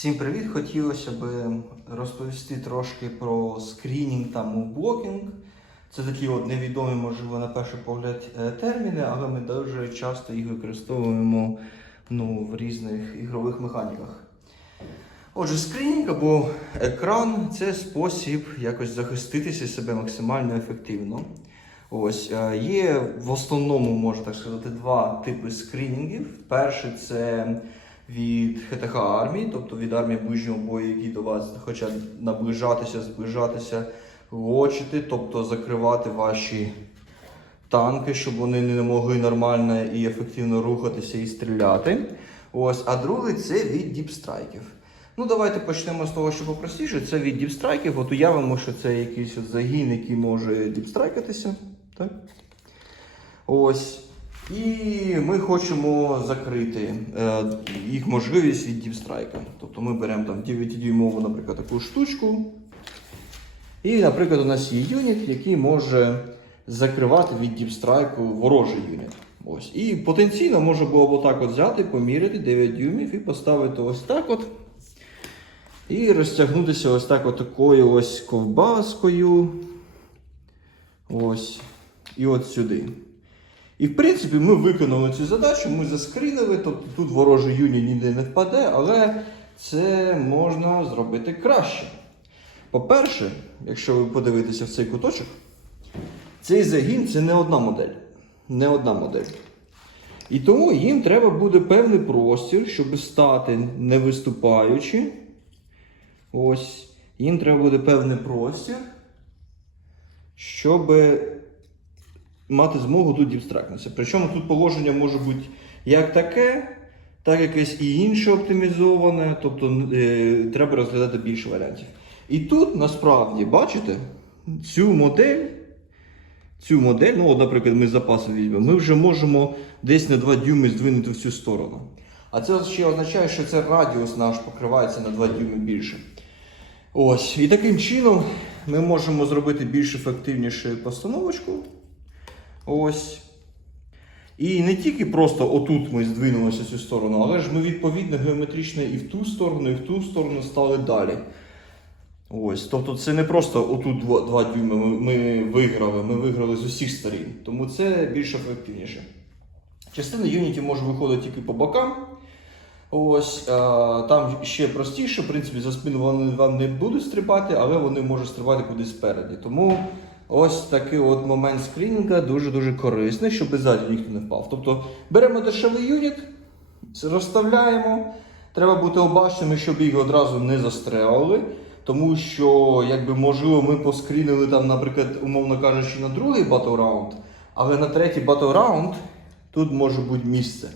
Всім привіт! Хотілося б розповісти трошки про скрінінг та мувблокінг. Це такі от невідомі, можливо, на перший погляд е, терміни, але ми дуже часто їх використовуємо ну, в різних ігрових механіках. Отже, скрінінг або екран це спосіб якось захиститися себе максимально ефективно. Ось е, є в основному, можна так сказати, два типи скрінінгів. Перший це від ХТХ армії, тобто від армії ближнього бою, які до вас хочуть наближатися, зближатися, лочити, тобто закривати ваші танки, щоб вони не могли нормально і ефективно рухатися і стріляти. Ось, а другий це від діпстрайків. Ну, давайте почнемо з того, що попростіше. Це від діпстрайків. От уявимо, що це якийсь загін, який може діпстрайкатися. Так? Ось. І ми хочемо закрити е, їх можливість від діпстрайка. Тобто ми беремо там 9-дюймову, наприклад, таку штучку. І, наприклад, у нас є юніт, який може закривати від діпстрайку ворожий юніт. Ось. І потенційно можна було б отак от взяти, поміряти 9 дюймів і поставити ось так от. І розтягнутися ось так от такою ось ковбаскою. Ось. І от сюди. І в принципі ми виконали цю задачу, ми заскрінили, тобто тут ворожий юніт ніде не впаде, але це можна зробити краще. По-перше, якщо ви подивитеся в цей куточок, цей загін це не одна модель. Не одна модель. І тому їм треба буде певний простір, щоб стати не виступаючи. Ось. Їм треба буде певний простір, щоб мати змогу тут дібстрактнутися. Причому тут положення може бути як таке, так якесь і інше оптимізоване, тобто е, треба розглядати більше варіантів. І тут насправді, бачите, цю модель, цю модель, ну, от, наприклад, ми з запасом візьмемо, ми вже можемо десь на 2 дюйми здвинути в цю сторону. А це ще означає, що це радіус наш покривається на 2 дюйми більше. Ось, і таким чином ми можемо зробити більш ефективнішу постановочку. Ось. І не тільки просто отут ми здвинулися цю сторону, але ж ми відповідно геометрично і в ту сторону, і в ту сторону стали далі. Ось. Тобто це не просто отут 2, 2 дюйми ми, виграли, ми виграли з усіх сторін. Тому це більш ефективніше. Частина юнітів може виходити тільки по бокам. Ось а, там ще простіше, в принципі, за спину вони вам не будуть стрибати, але вони можуть стрибати кудись спереді. Тому ось такий от момент скрінінга дуже-дуже корисний, щоб ззаді ніхто не впав. Тобто беремо дешевий юніт, розставляємо. Треба бути обачними, щоб їх одразу не застрелили. Тому що, якби можливо, ми поскрінили там, наприклад, умовно кажучи, на другий батл раунд, але на третій батл раунд тут може бути місце.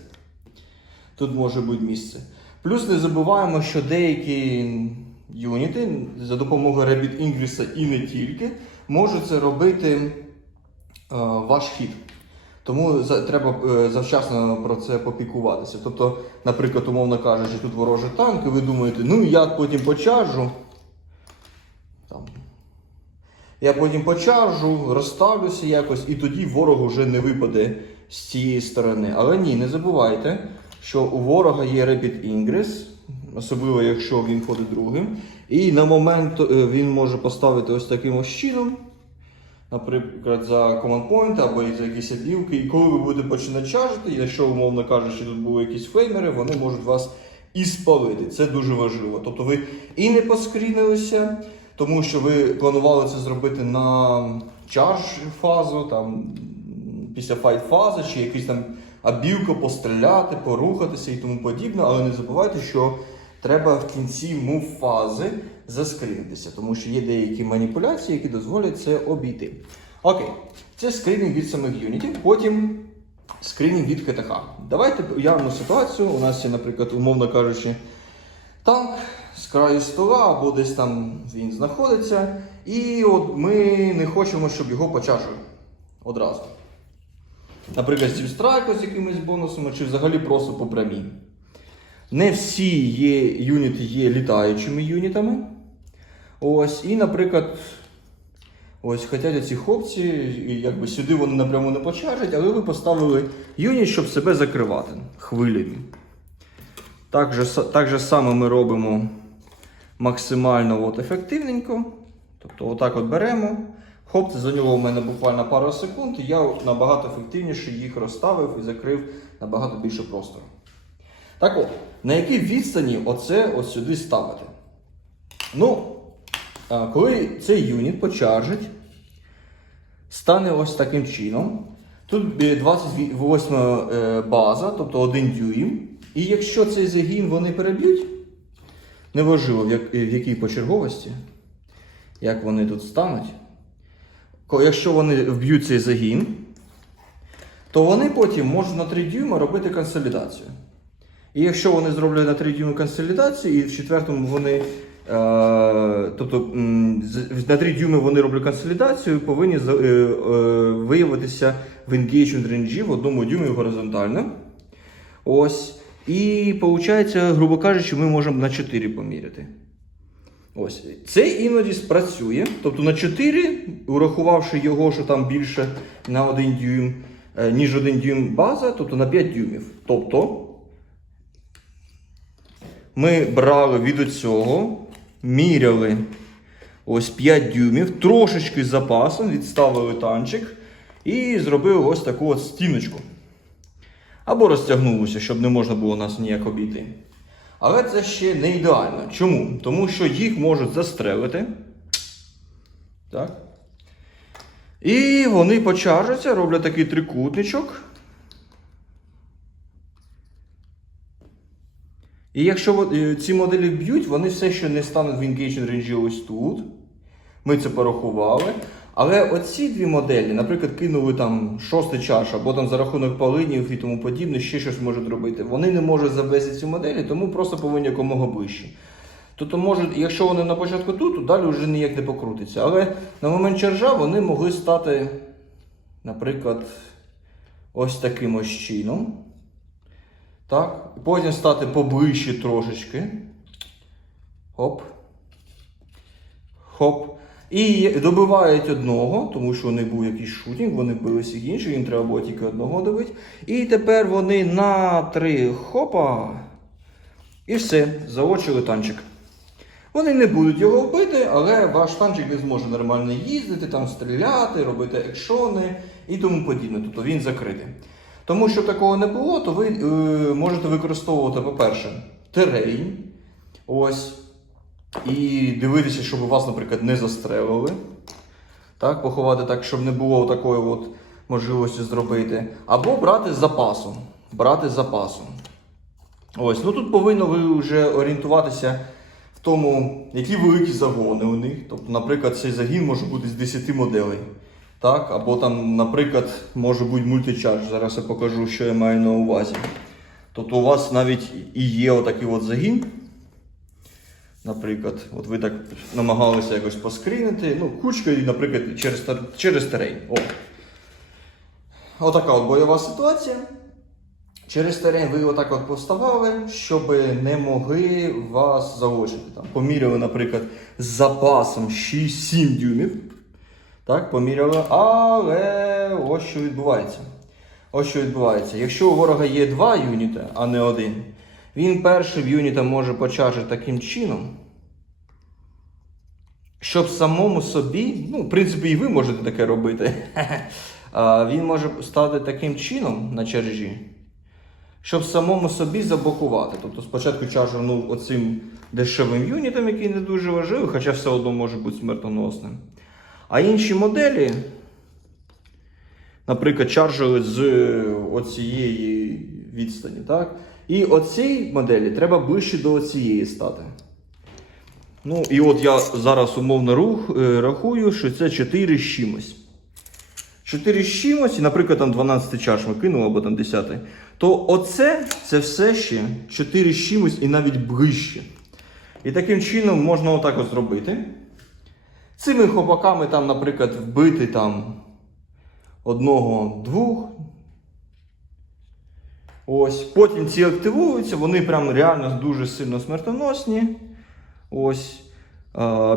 Тут може бути місце. Плюс не забуваємо, що деякі юніти за допомогою Rabbit Ingress і не тільки можуть це робити е, ваш хід. Тому треба е, завчасно про це попікуватися. Тобто, наприклад, умовно кажучи, тут ворожий танк, і ви думаєте, ну я потім почаржу. Там. Я потім почаржу, розставлюся якось, і тоді ворог вже не випаде з цієї сторони. Але ні, не забувайте, що у ворога є Rapid Ingress, особливо якщо він ходить другим. І на момент е, він може поставити ось таким ось чином, наприклад, за command point або за якісь обілки. І коли ви будете починати чаржити, якщо, умовно кажучи, тут були якісь флеймери, вони можуть вас і спалити. Це дуже важливо. Тобто ви і не поскрінилися, тому що ви планували це зробити на чарж фазу, там, після файт фази, чи якийсь там абілка постріляти, порухатися і тому подібне. Але не забувайте, що треба в кінці мув фази заскрінитися, тому що є деякі маніпуляції, які дозволять це обійти. Окей, це скрінінг від самих юнітів. Потім скрінінг від ХТХ. Давайте уявимо ситуацію. У нас є, наприклад, умовно кажучи, танк з краю стола або десь там він знаходиться. І от ми не хочемо, щоб його почашили одразу. Наприклад, з страйку з якимись бонусами, чи взагалі просто по прямій. Не всі є юніти є літаючими юнітами. Ось, і, наприклад, ось хочуть ці хлопці, якби сюди вони напряму не почажуть, але ви поставили юніт, щоб себе закривати хвилями. Так же, так же саме ми робимо максимально от, ефективненько. Тобто, отак от беремо. Це зайняло у мене буквально пару секунд, і я набагато ефективніше їх розставив і закрив набагато більше простору. Так от, на якій відстані оце от сюди ставити? Ну, коли цей юніт почаржить, стане ось таким чином. Тут е, 28 е, база, тобто 1 дюйм. І якщо цей загін вони переб'ють, неважливо в якій почерговості, як вони тут стануть. Якщо вони вб'ють цей загін, то вони потім можуть на 3 дюйма робити консолідацію. І якщо вони зроблять на 3 дюйма консолідацію, і в четвертому вони. Е, тобто на 3 дюйми вони роблять консолідацію, повинні е, е, виявитися в engagement ренджі в одному дюймі горизонтально. Ось. І виходить, грубо кажучи, ми можемо на 4 поміряти. Ось. Це іноді спрацює. Тобто на 4, урахувавши його, що там більше на 1 дюйм, ніж 1 дюйм база, тобто на 5 дюймів. Тобто ми брали від цього, міряли ось 5 дюймів, трошечки з запасом, відставили танчик і зробили ось таку от стіночку. Або розтягнулося, щоб не можна було нас ніяк обійти. Але це ще не ідеально. Чому? Тому що їх можуть застрелити. Так. І вони почаржаться, роблять такий трикутничок. І якщо е, ці моделі б'ють, вони все ще не стануть в engagement ренджі ось тут. Ми це порахували. Але оці дві моделі, наприклад, кинули там шостий чаш, або там за рахунок палинів і тому подібне, ще щось можуть робити. Вони не можуть завести ці моделі, тому просто повинні якомога ближче. Тобто, може, якщо вони на початку тут, то далі вже ніяк не покрутиться. Але на момент чержа вони могли стати, наприклад, ось таким ось чином. Так? Потім стати поближче трошечки. Хоп. Хоп. І добивають одного, тому що них був якийсь шутінг, вони били всіх інших, їм треба було тільки одного добити. І тепер вони на три хопа. І все, заочили танчик. Вони не будуть його вбити, але ваш танчик не зможе нормально їздити, там стріляти, робити екшони і тому подібне. Тобто він закритий. Тому що такого не було, то ви е, можете використовувати, по-перше, терейн. Ось. І дивитися, щоб вас, наприклад, не застрелили. Так, поховати так, щоб не було такої от можливості зробити. Або брати з запасом. Брати з запасом. Ось, ну тут повинно ви вже орієнтуватися в тому, які великі загони у них. Тобто, наприклад, цей загін може бути з 10 моделей. Так? Або там, наприклад, може бути мультичардж. Зараз я покажу, що я маю на увазі. Тобто у вас навіть і є отакий от загін. Наприклад, от ви так намагалися якось поскрінити. Ну, кучкою, наприклад, через, через терейн. О. Отака от бойова ситуація. Через терен ви отак от поставали, щоб не могли вас заочити. Там, поміряли, наприклад, з запасом 6-7 дюймів. Так, поміряли. Але ось що відбувається. Ось що відбувається. Якщо у ворога є два юніти, а не один, він першим юнітом може почати таким чином, щоб самому собі, ну, в принципі, і ви можете таке робити. Він може стати таким чином на чержі, щоб самому собі заблокувати. Тобто спочатку чаржанув оцим дешевим юнітом, який не дуже важливий, хоча все одно може бути смертоносним. А інші моделі, наприклад, чаржили з оцієї відстані. Так? І оцій моделі треба ближче до оцієї стати. Ну, і от я зараз умовно рух, е, рахую, що це 4 з чимось. 4 з чимось, і, наприклад, там 12 чаш ми кинули, або там 10. То оце це все ще 4 з чимось і навіть ближче. І таким чином можна отак от зробити. Цими хлопаками, там, наприклад, вбити там одного, двох. Ось. Потім ці активуються, вони прям реально дуже сильно смертоносні. Ось.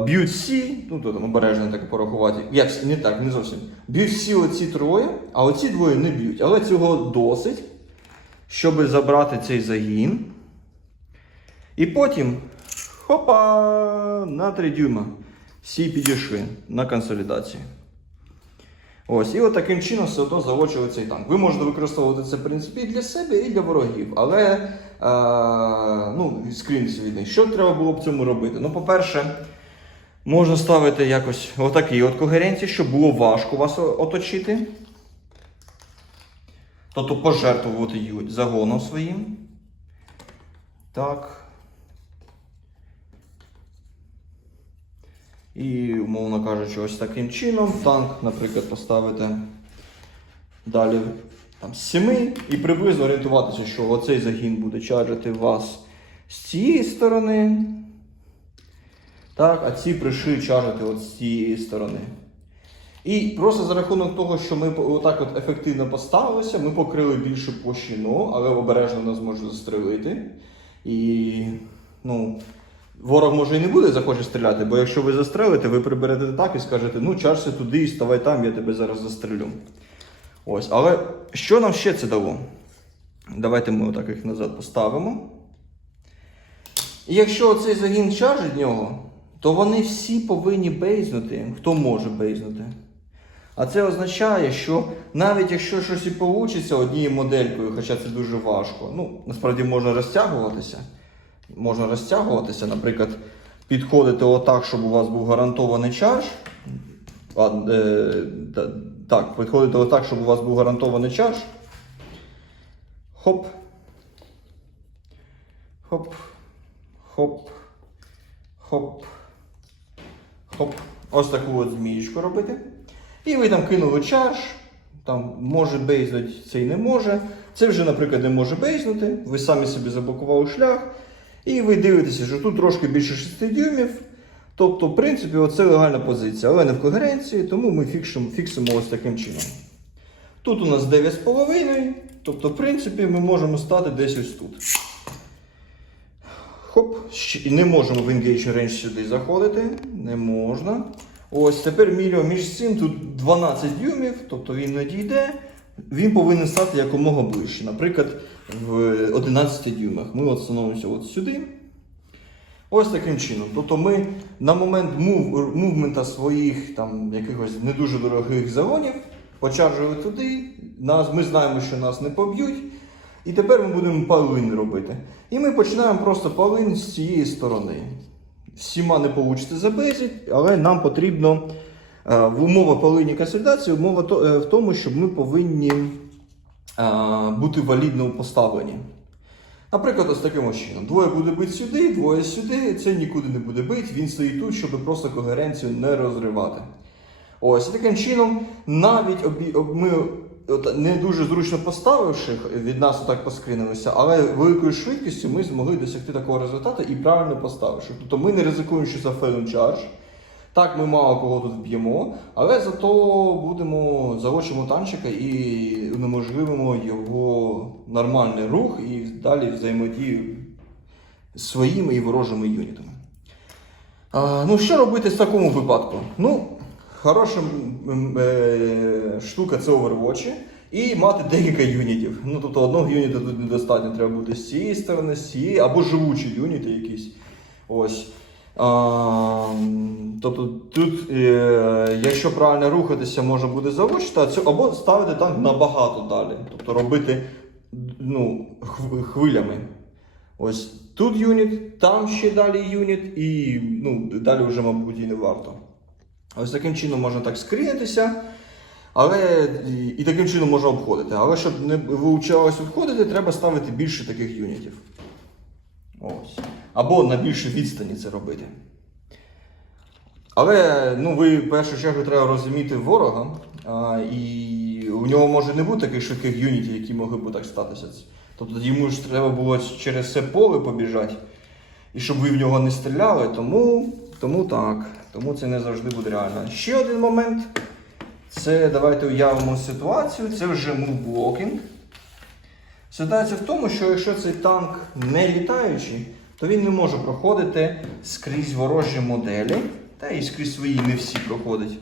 Б'ють всі, ну то там обережно так порахувати. Як не так, не зовсім. Б'ють всі оці троє, а оці двоє не б'ють. Але цього досить, щоб забрати цей загін. І потім хопа на 3 дюйма. Всі підійшли на консолідації. Ось, і от таким чином все одно заводчили цей танк. Ви можете використовувати це в принципі і для себе, і для ворогів. Але е, ну, скрін свідний. Що треба було б цьому робити? Ну, по-перше, можна ставити якось отакі от когеренції, щоб було важко вас оточити. Тобто пожертвувати загоном своїм. Так. І, умовно кажучи, ось таким чином танк, наприклад, поставити далі там, з 7 і приблизно орієнтуватися, що оцей загін буде чаржити вас з цієї сторони. Так, а ці прийшли чаржити от з цієї сторони. І просто за рахунок того, що ми отак от ефективно поставилися, ми покрили більшу площину, але обережно нас можуть застрелити. І ну, ворог може і не буде захоче стріляти, бо якщо ви застрелите, ви приберете так і скажете, ну чарся туди і ставай там, я тебе зараз застрелю. Ось, але що нам ще це дало? Давайте ми отак їх назад поставимо. І якщо цей загін чаржить нього, то вони всі повинні бейзнути, хто може бейзнути. А це означає, що навіть якщо щось і вийде однією моделькою, хоча це дуже важко, ну насправді можна розтягуватися. Можна розтягуватися, наприклад, підходити отак, щоб у вас був гарантований чардж. А, е, та- так, підходити отак, щоб у вас був гарантований чардж. Хоп. Хоп. Хоп. Хоп. Хоп. Ось таку от змієчку робити. І ви там кинули чардж. Там може бейзнути, цей не може. Це вже, наприклад, не може бейзнути. Ви самі собі заблокували шлях. І ви дивитеся, що тут трошки більше 6 дюймів. Тобто, в принципі, оце легальна позиція, але не в когеренції, тому ми фіксимо, фіксимо ось таким чином. Тут у нас 9,5, тобто, в принципі, ми можемо стати десь ось тут. Хоп, Щ- не можемо в Engage Range сюди заходити. Не можна. Ось тепер мільйон між цим тут 12 дюймів, тобто він не дійде. Він повинен стати якомога ближче. Наприклад, в 11 дюймах. Ми от становимося от сюди. Ось таким чином. Тобто ми на момент мув, мувмента своїх там якихось не дуже дорогих загонів почаржили туди. Нас, ми знаємо, що нас не поб'ють. І тепер ми будемо палин робити. І ми починаємо просто палин з цієї сторони. Всіма не вийде забезить, але нам потрібно в умовах палинні консолідації, умова е, в тому, що ми повинні е, бути валідно поставлені. Наприклад, ось таким чином. Двоє буде бити сюди, двоє сюди, це нікуди не буде бити, він стоїть тут, щоб просто когеренцію не розривати. Ось і таким чином, навіть обі... об- ми не дуже зручно поставивши, від нас отак поскрінилися, але великою швидкістю ми змогли досягти такого результату і правильно поставивши. Тобто ми не ризикуємо, що за фейлом чардж. Так, ми мало кого тут б'ємо, але зато будемо залочимо танчика і унеможливимо його нормальний рух і далі взаємодію своїми і ворожими юнітами. А, ну, що робити в такому випадку? Ну, хороша е, штука це Overwatch і мати декілька юнітів. Ну, тобто одного юніта тут недостатньо, треба бути з цієї сторони, з цієї, або живучі юніти якісь. Ось. Тобто тут, е, якщо правильно рухатися, можна буде завочити, або ставити танк набагато далі. Тобто робити ну, хвилями. Ось тут юніт, там ще далі юніт, і ну, далі вже, мабуть, і не варто. Ось таким чином можна так скрінитися, але і таким чином можна обходити. Але щоб не вивчалось обходити, треба ставити більше таких юнітів. Ось. Або на більшій відстані це робити. Але ну, ви в першу чергу треба розуміти ворога, а, і у нього може не бути таких швидких юнітів, які могли б так статися. Тобто йому ж треба було через все поле побіжати, і щоб ви в нього не стріляли, тому, тому так. Тому це не завжди буде реально. Ще один момент. Це давайте уявимо ситуацію. Це вже мувблокінг. Ситуація в тому, що якщо цей танк не літаючий, то він не може проходити скрізь ворожі моделі, та і скрізь свої не всі проходить.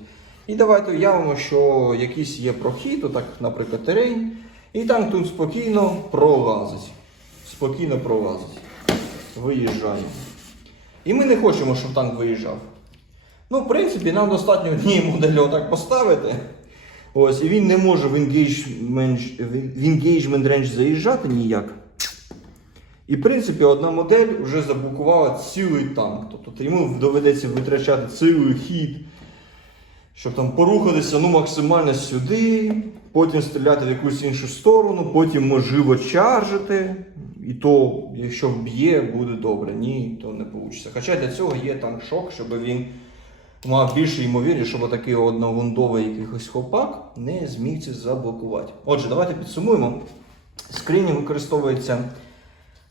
І давайте уявимо, що якийсь є прохід, отак, наприклад, терейн, і танк тут спокійно пролазить. Спокійно пролазить. виїжджає. І ми не хочемо, щоб танк виїжджав. Ну, в принципі, нам достатньо однієї моделі отак поставити. Ось, і він не може в engagement range заїжджати ніяк. І, в принципі, одна модель вже заблокувала цілий танк. Тобто йому доведеться витрачати цілий хід, щоб там порухатися ну, максимально сюди, потім стріляти в якусь іншу сторону, потім можливо чаржити. І то, якщо вб'є, буде добре. Ні, то не вийде. Хоча для цього є танк шок, щоб він мав більше ймовірність, щоб такий одногундовий якихось хлопак не зміг це заблокувати. Отже, давайте підсумуємо. Скринінг використовується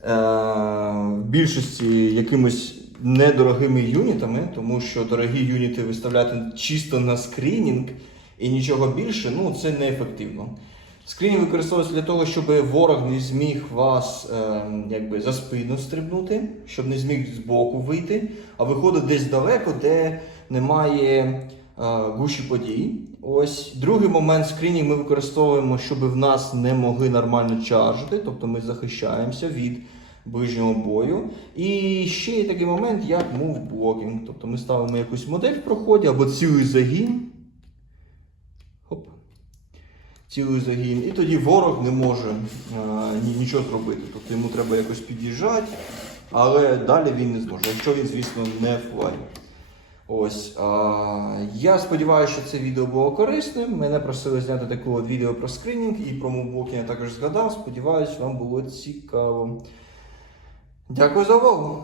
в більшості якимось недорогими юнітами, тому що дорогі юніти виставляти чисто на скринінг і нічого більше, ну це неефективно. Скринінг використовується для того, щоб ворог не зміг вас е, якби за спину стрибнути, щоб не зміг збоку вийти, а виходить десь далеко, де немає е, гущі подій. Ось другий момент скринінг ми використовуємо, щоб в нас не могли нормально чаржити, тобто ми захищаємося від ближнього бою. І ще є такий момент, як move. Тобто ми ставимо якусь модель в проході або цілий загін. Хоп. Цілий загін. І тоді ворог не може а, нічого зробити. Тобто йому треба якось під'їжджати, але далі він не зможе, якщо він, звісно, не флай. Ось. А, я сподіваюся, що це відео було корисним. Мене просили зняти таке от відео про скринінг і про мувблокінг я також згадав. Сподіваюсь, вам було цікаво. Дякую за увагу!